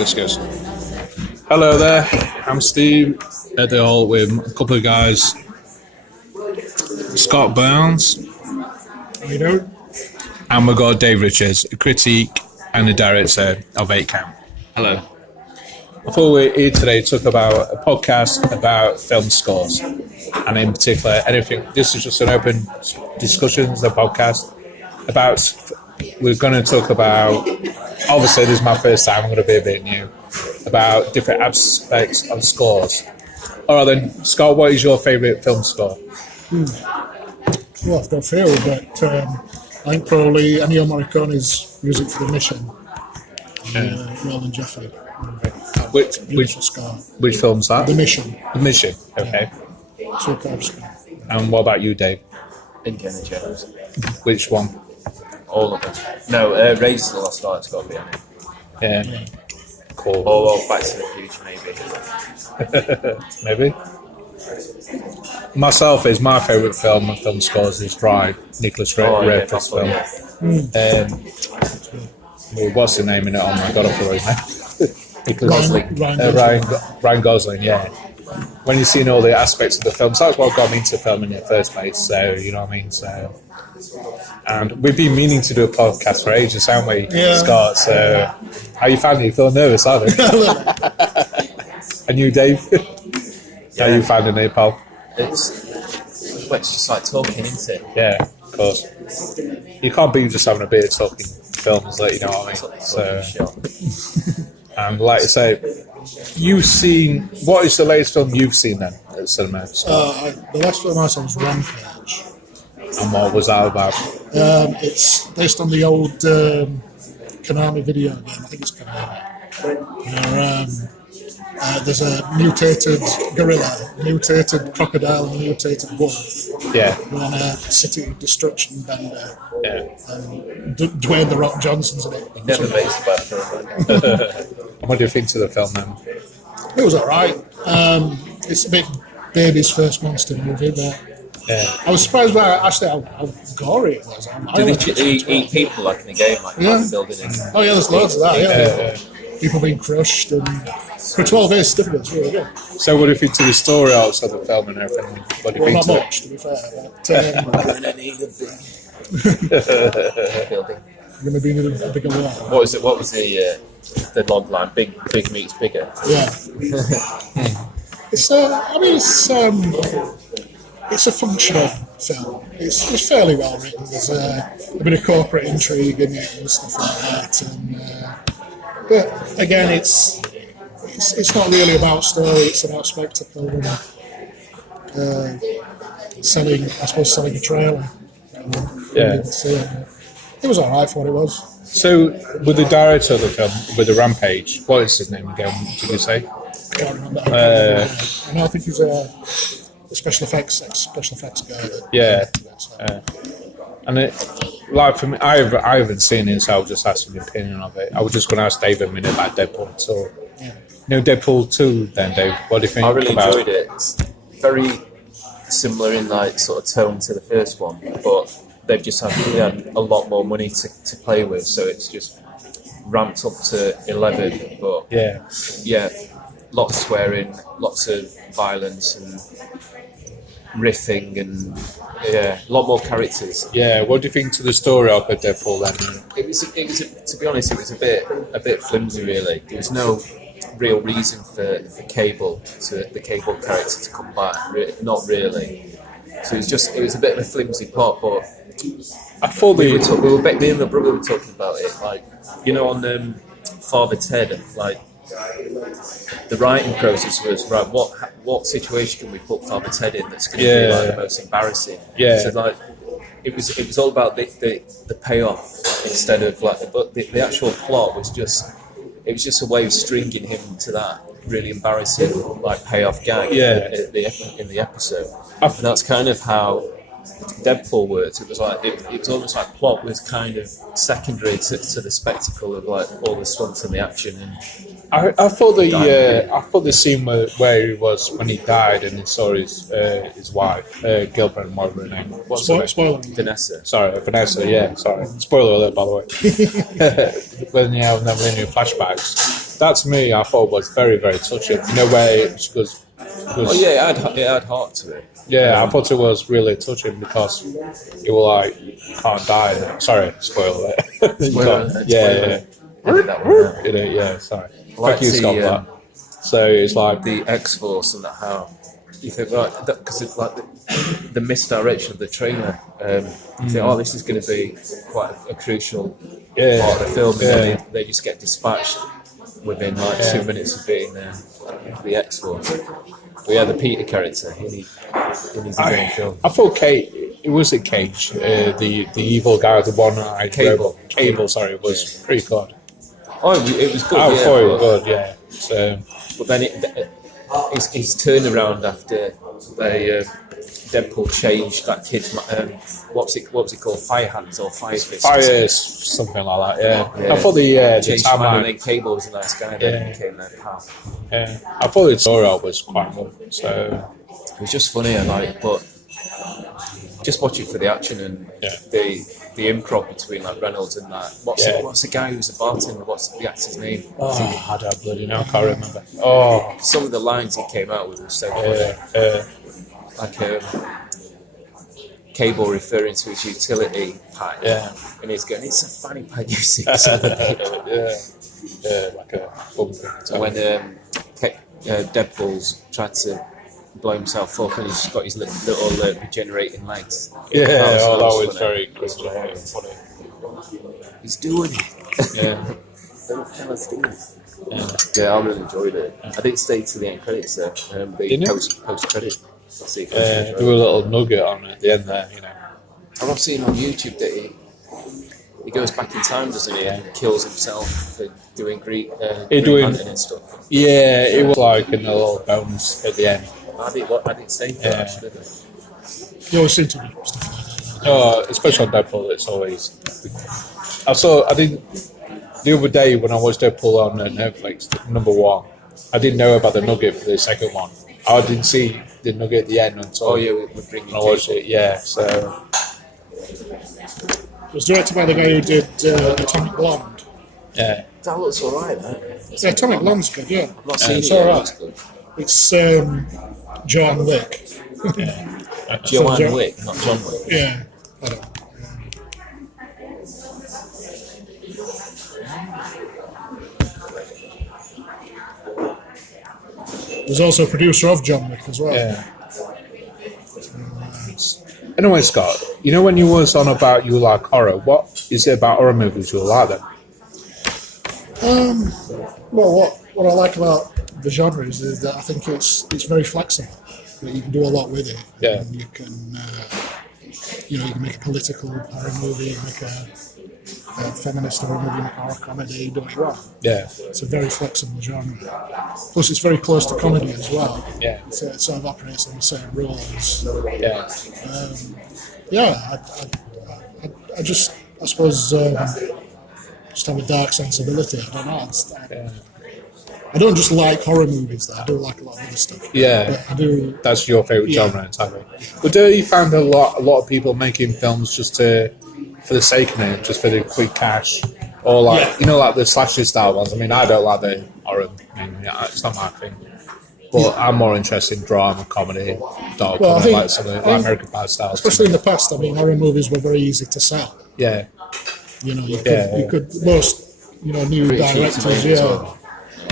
Discuss. Hello there, I'm Steve at the hall with a couple of guys. Scott Burns. How you doing? And we've got Dave Richards, a critique and a director of 8 Count. Hello. Before we're here today to talk about a podcast about film scores, and in particular anything. This is just an open discussion, the podcast about. We're going to talk about. Obviously, this is my first time. I'm going to be a bit new about different aspects of scores. All right, then, Scott. What is your favourite film score? Well, I've got a few, but I think probably Ennio Morricone's music for The Mission. Will and Jeffrey. Which film's that? The Mission. The Mission. Okay. Superb score. And what about you, Dave? Indiana Jones. Which one? All of them. No, Raiders of the Lost Ark has got to be on it. Yeah. Cool. Or Back to the Future, maybe. Maybe. Myself is my favourite film and film scores is Drive, Nicholas Rayford's film. Yeah. What's the name in it? Oh my god, I forgot his name. Ryan Gosling, yeah. When you've seen all the aspects of the film, so that's what got me into filming in the first place, so you know what I mean? So, and we've been meaning to do a podcast for ages, haven't we, Scott? So, how you finding it? You feel nervous, aren't you? And you, Dave? How you finding it, pal? It's just like talking, isn't it? Yeah, of course. You can't be just having a beer talking films, like, you know what I mean? So, and like I say, you've seen. What is the latest film you've seen then at cinema? The last film I saw was Rampage. And what was that about? It's based on the old Konami video game. I think it's Konami. There's a mutated gorilla, mutated crocodile, and a mutated wolf. Yeah. And a city destruction bender. Yeah. And Dwayne "The Rock" Johnson's in it. It never makes a bad film. What do you think to the film then? It was alright. It's a bit baby's first monster movie, but I was surprised by how gory it was. Do they eat people like in the game, like building it? Oh yeah, there's loads of that. Yeah. People being crushed, and for 12 years certificate, it's really good. So what do you think to the story arcs of the film and everything? What do you think not to much, to be fair. But, We're gonna need a big building. We're going to be in a bigger wall. What was it? What was the log line? Big meets bigger. Yeah. It's a functional film. It's fairly well written. There's a bit of corporate intrigue in it and stuff like that. And, but again, it's not really about story. It's about spectacle and selling a trailer. Yeah. It was alright for what it was. So, with the director of the film, with the Rampage, what is his name again? Did you say? I can't remember. I think he's a special effects guy. And it, like for me, I haven't seen it, so I'll just ask your opinion of it. I was just going to ask Dave a minute about Deadpool 2. Yeah. Deadpool 2 then, Dave, what do you think? I really enjoyed it. It's very similar in like sort of tone to the first one, but they've just had a lot more money to play with, so it's just ramped up to 11. But lots of swearing, lots of violence and riffing, and a lot more characters. Yeah, what do you think to the story arc of Deadpool then? It was to be honest, it was a bit flimsy really. There was no real reason for the Cable character to come back. Not really. So it was a bit of a flimsy plot, but I thought me and my brother were talking about it, like, you know, on Father Ted, like the writing process was right. What situation can we put Father Ted in that's going to be like the most embarrassing? Yeah. So like it was all about the payoff instead of like the actual plot was just a way of stringing him to that really embarrassing like payoff gag in the episode. And that's kind of how Deadpool worked. It was like it was almost like plot was kind of secondary to the spectacle of like all the stunts and the action. And I thought the scene where he was when he died and he saw his wife, girlfriend, whatever her name. What's her name? Spoiler. Vanessa. Sorry, Vanessa. Yeah, sorry. Spoiler alert, by the way. When you have them in your flashbacks, that to me, I thought was very, very touching. You know, where she goes, Oh yeah, it had heart to it. yeah, I thought it was really touching because it was like, can't die. Sorry, spoil it. Yeah. I did that one. Yeah, sorry. Like Thank you, Scott, for that. So it's like, The X-Force and how you think, right, because it's like the misdirection of the trailer. You think, oh, this is going to be quite a crucial part of the film, and then they just get dispatched within like 2 minutes of being the X-Force. But yeah, the Peter character in his own film. I thought was it Cage, the evil guy, the one-eyed Cable. Cable, sorry, was pretty good. Oh, it was good. I yeah, thought it was but- good, yeah. So, But then his turnaround after they Deadpool changed that kid's what's it called, fire hands or fire fists? Fire, something like that, yeah. Yeah. I thought the Changed time man and line, then Cable was a nice guy. Then became their pal. I thought the story was quite good. So, It was just funny, but just watch it for the action and the improv between like Reynolds and that. What's the guy who's a bartender? What's the actor's name? I don't bloody know, I can't remember. Oh, Some of the lines he came out with were so funny. Like Cable referring to his utility pack, and he's going, "It's a fanny pack you see." like a bum thing. When Deadpool's tried to blow himself up and he's got his little regenerating legs. That was funny. very good. Funny. He's doing it. Yeah. Little fella's doing it. Yeah, I really enjoyed it. I didn't stay to the end credits though. The Didn't you? post credit. There was a little nugget on at the end there, you know. I've seen on YouTube that he goes back in time, doesn't he, and kills himself for doing Green Lantern and stuff. Yeah, it was like in a little bonus at the end. I didn't say that. Yeah. I should have. You always seem to do stuff like that. Oh, especially on Deadpool, it's always. I didn't. The other day when I watched Deadpool on Netflix, number 1, I didn't know about the nugget for the second one. I didn't see the nugget at the end until we bring I watched it. Yeah, so It was directed by the guy who did Atomic Blonde. yeah, That looks alright, man. Yeah, Atomic Blonde's good, yeah. I've not seen It's it yet, alright. looks good. It's John Wick. Joanne John- Wick, not John Wick. Yeah. I don't know. There's also a producer of John Wick as well. yeah. Anyway, Scott, you know when you was on about you like horror, what is it about horror movies you like then? Well, what I like about the genre is that I think it's very flexible. That you can do a lot with it. Yeah. And you can you can make a political horror movie, you can make a feminist horror movie, make a horror comedy, do what you want. Yeah, It's a very flexible genre. Plus, it's very close to comedy as well. yeah, So it sort of operates on the same rules. yeah. I suppose just have a dark sensibility. I don't know. I don't just like horror movies, though. I do like a lot of other stuff. Yeah. But I do. That's your favourite genre entirely. But do you find a lot of people making films just for the sake of it, just for the quick cash? Or like, like the slasher style ones? I mean, I don't like the horror thing. It's not my thing. But I'm more interested in drama, comedy, dark comedy, like something like American Pie style. Especially in the past, I mean, horror movies were very easy to sell. Yeah. You could most new directors,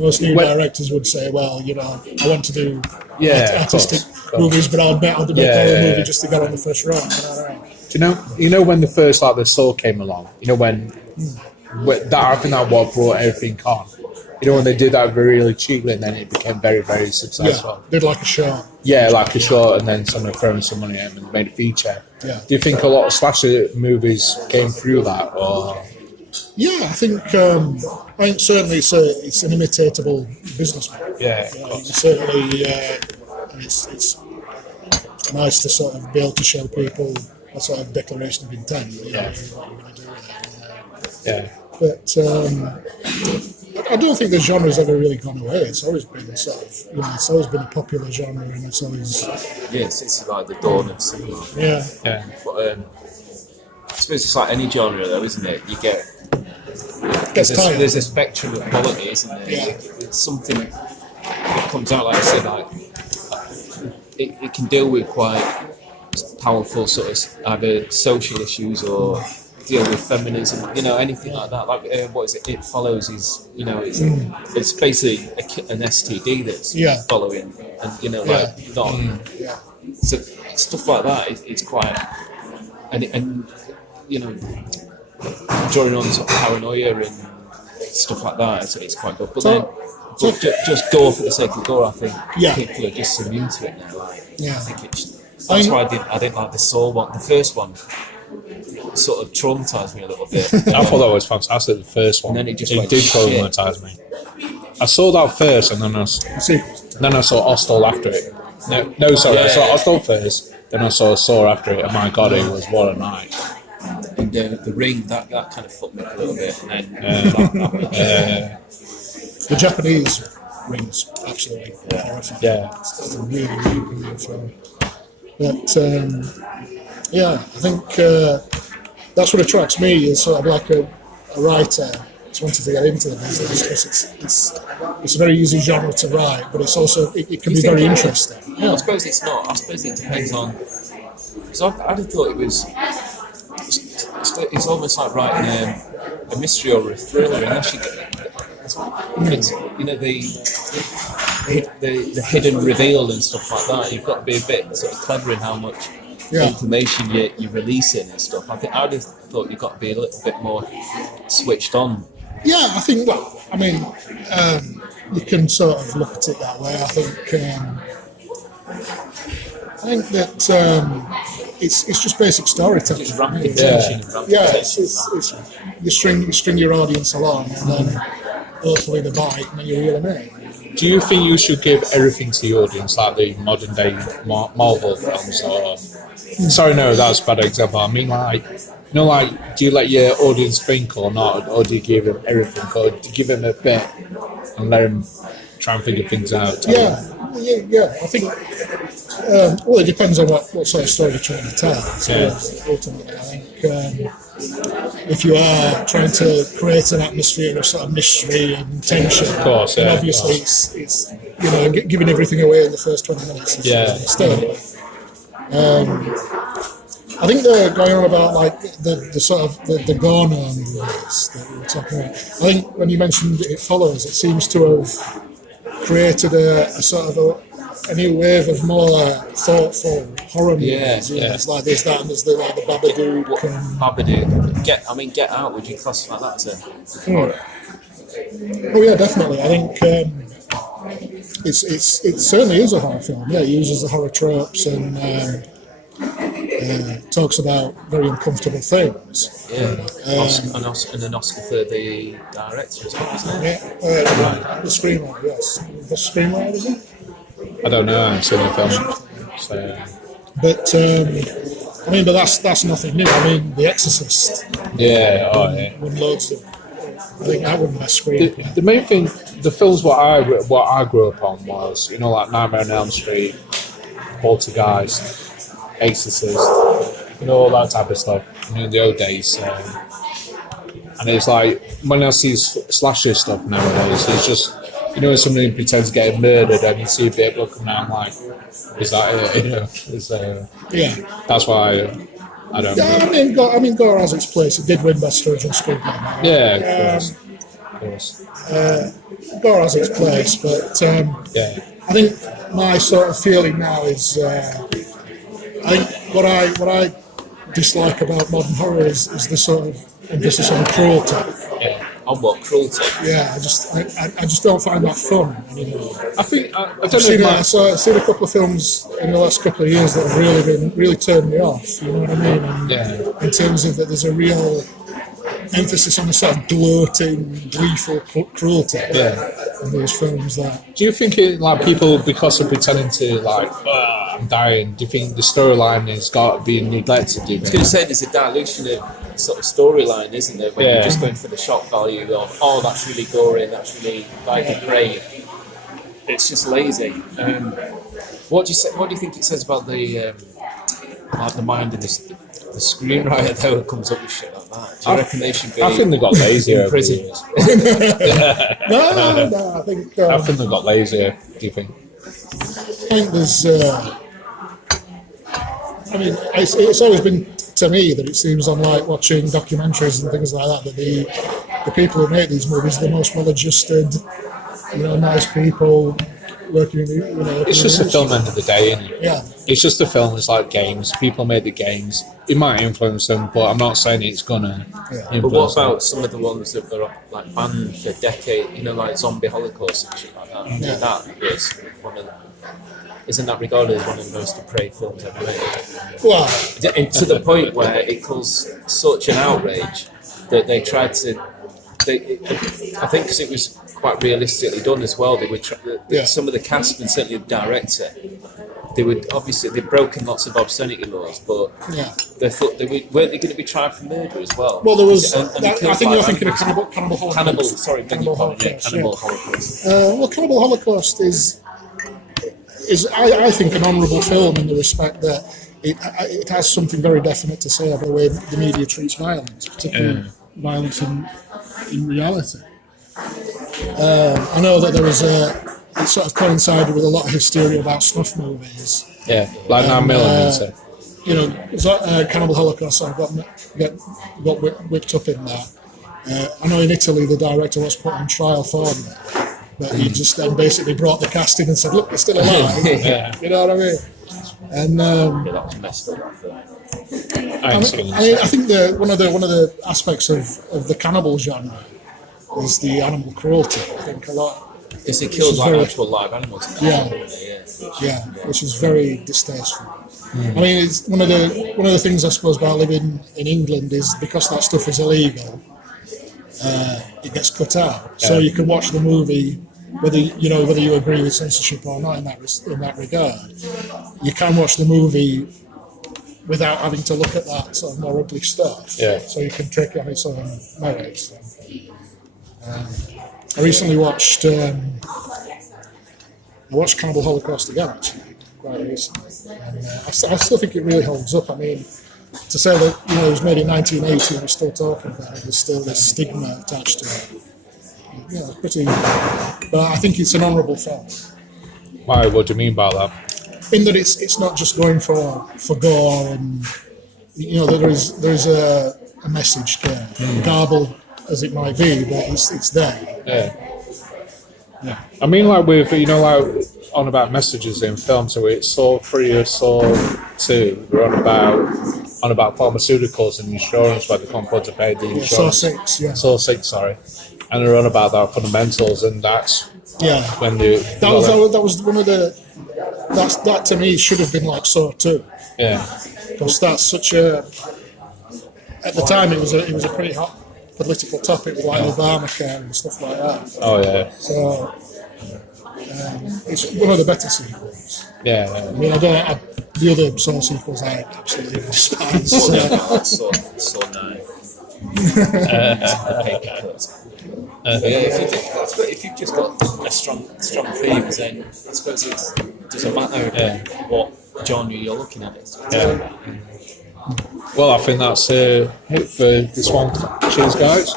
most new directors would say, well, I want to do artistic movies, but I'll bet I'll do a horror movie just to get on the first run. Do you know when the first the Saw came along? When that, I think that what brought everything on. When they did that really cheaply, and then it became very, very successful. Yeah, did like a short. Yeah, like a short, and then someone throwing some money in and made a feature. Yeah. Do you think a lot of slasher movies came through that, or? Yeah, I think certainly it's an imitatable business model. Yeah, Certainly, it's nice to sort of be able to show people a sort of declaration of intent. What you're going to do with it. yeah. But I don't think the genre's ever really gone away. It's always been sort of, it's always been a popular genre, and it's always It's like the dawn of cinema. Yeah. But I suppose it's like any genre, though, isn't it? You get Gets tired. there's a spectrum of quality, isn't there? Yeah. It's something that comes out, like I said, like it can deal with quite powerful sort of either social issues or deal with feminism, anything like that. Like what is it? It Follows is, it's basically an STD that's following, and not. So stuff like that is quite, and drawing on sort of paranoia and stuff like that. It's quite good. But then, just gore for the sake of gore, I think people are just immune to it now. I think that's why I didn't like the Saw one. The first one sort of traumatised me a little bit. I thought that was fantastic, the first one. And then it just did traumatise me. I saw that first, and then I saw Hostel after it. No, sorry, I saw Hostel first, then I saw Saw after it, and my God, it was what a night. And the Ring, that kind of fucked me up a little bit. And then the Japanese Rings, absolutely horrifying. Yeah. It's a really, really brilliant film. But I think that's what attracts me is sort of like a writer just wanted to get into the business because it's a very easy genre to write, but it's also it can be very interesting. I suppose it's not. I suppose it depends on. Because I'd have thought it was. It's almost like writing a mystery or a thriller, unless you get. It's, the hidden reveal and stuff like that. You've got to be a bit sort of clever in how much information you're releasing and stuff. I'd have thought you've got to be a little bit more switched on. Yeah, I think. You can sort of look at it that way. I think that it's just basic storytelling. It's ramping tension. It's you string your audience along, and then hopefully they bite, and then you reel them in. Do you think you should give everything to the audience, like the modern day Marvel films? Or sorry, no, that's a bad example. I mean, do you let your audience think or not, or do you give them everything, or do you give them a bit and let them try and figure things out? Yeah. I think. It depends on what sort of story you're trying to tell. So ultimately, I think if you are trying to create an atmosphere of sort of mystery and tension, of course, then obviously it's giving everything away in the first 20 minutes is a mistake. I think they're going on about like the sort of the Gorno movies that we were talking about. I think when you mentioned It Follows, it seems to have created a sort of a new wave of more thoughtful horror movies. It's like there's that, and there's the Babadook. Babadook. Get Out. Would you classify that as a horror? Oh yeah, definitely. I think it certainly is a horror film. Yeah, it uses the horror tropes and talks about very uncomfortable things. Yeah, and an Oscar for the director as well, isn't it? Yeah, the screenwriter. Yes, the screenwriter, is it? I don't know. I haven't seen the film. So. But but that's nothing new. The Exorcist. Won loads of. I think that won best screenplay. The main thing, the films what I grew up on was like Nightmare on Elm Street, Poltergeist, Exorcist, all that type of stuff. In the old days. And it's like when I see slasher stuff nowadays, it's just. When somebody pretends to get murdered and you see a bit of blood come down, like, is that it? That's why I don't know. Gore has its place. It did win Best Original Screenplay. Yeah, of course. Gore has its place, but I think my sort of feeling now is I think what I dislike about modern horror is the sort of emphasis on cruelty. Yeah. On what? Cruelty? Yeah, I just don't find that fun anymore. I think I don't know. I've seen a couple of films in the last couple of years that have really turned me off. You know what I mean? And in terms of that, there's a real emphasis on a sort of gloating, gleeful cruelty in those films. Do you think people, because they're pretending to I'm dying? Do you think the storyline has got to be neglected? I was going to say there's a dilution of sort of storyline, isn't there? When you're just going for the shock value of that's really gory, that's really depraved. It's just lazy. What do you think it says about the mind and the screenwriter though comes up with shit like that. Do you reckon they should be? I think they got lazier in over the prison. years. No, I think I think they got lazier. Do you think? there's. I mean, it's always been to me that it seems on like watching documentaries and things like that the people who make these movies are the most well-adjusted, nice people working in the. It's just a film end of the day, isn't it? Yeah. It's just a film. It's like games. People made the games. It might influence them, but I'm not saying it's gonna. Yeah. But what about some of the ones that were like banned for decades? Like Zombie Holocaust and shit like that. Yeah. That was one of. Isn't that regarded as one of the most depraved films ever made? Well, And to the point where it caused such an outrage that they tried to. I think because it was quite realistically done as well. They would some of the cast and certainly the director. They'd broken lots of obscenity laws, but they thought weren't they going to be tried for murder as well? Well, there was. And I think you're thinking of Cannibal Holocaust. Cannibal Holocaust. Well, Cannibal Holocaust is I think an honourable film in the respect that it has something very definite to say about the way the media treats violence, particularly violence in reality. I know that there was it sort of coincided with a lot of hysteria about snuff movies. Yeah, like 9mm. Cannibal Holocaust sort of got whipped up in that. I know in Italy the director was put on trial for that. But he just then basically brought the cast in and said, "Look, they're still alive." You know what I mean? And that was messed up. I think one of the aspects of the cannibal genre is the animal cruelty. I think a lot. Because they killed actual live animals. Which is very distasteful. I mean, it's one of the things I suppose about living in England is because that stuff is illegal. It gets cut out, so you can watch the movie whether you agree with censorship or not in that regard. You can watch the movie without having to look at that sort of more ugly stuff. Yeah. So you can take it on its own merits. I recently watched Cannibal Holocaust again, actually, quite recently, and I still think it really holds up. I mean, to say that it was made in 1980 and we're still talking about it, there's still this stigma attached to it. Pretty. But I think it's an honourable film. Why? What do you mean by that? In that it's not just going for gore and there is a message there, garbled as it might be, but it's there. Yeah. I mean, like with like on about messages in film. So it's Saw 3 or Saw 2. We're on about pharmaceuticals and insurance, where they can't afford to pay the insurance. Saw 6, yeah. Saw 6, sorry. And they're on about our fundamentals, and that's when that was one of the that to me should have been like Saw 2. Yeah. Because that's such a at the time it was a pretty hot political topic with like Obamacare and stuff like that. Oh yeah. So it's one of the better sequels. Yeah. I mean, the other Saw sequels I absolutely despise. Saw 9. If you've just got a strong themes, then I suppose it doesn't matter what genre you're looking at. Well, I think that's it for this one. Cheers, guys.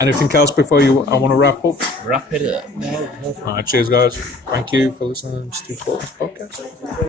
Anything else before I want to wrap up? Wrap it up. All right, cheers, guys. Thank you for listening to Corton's podcast.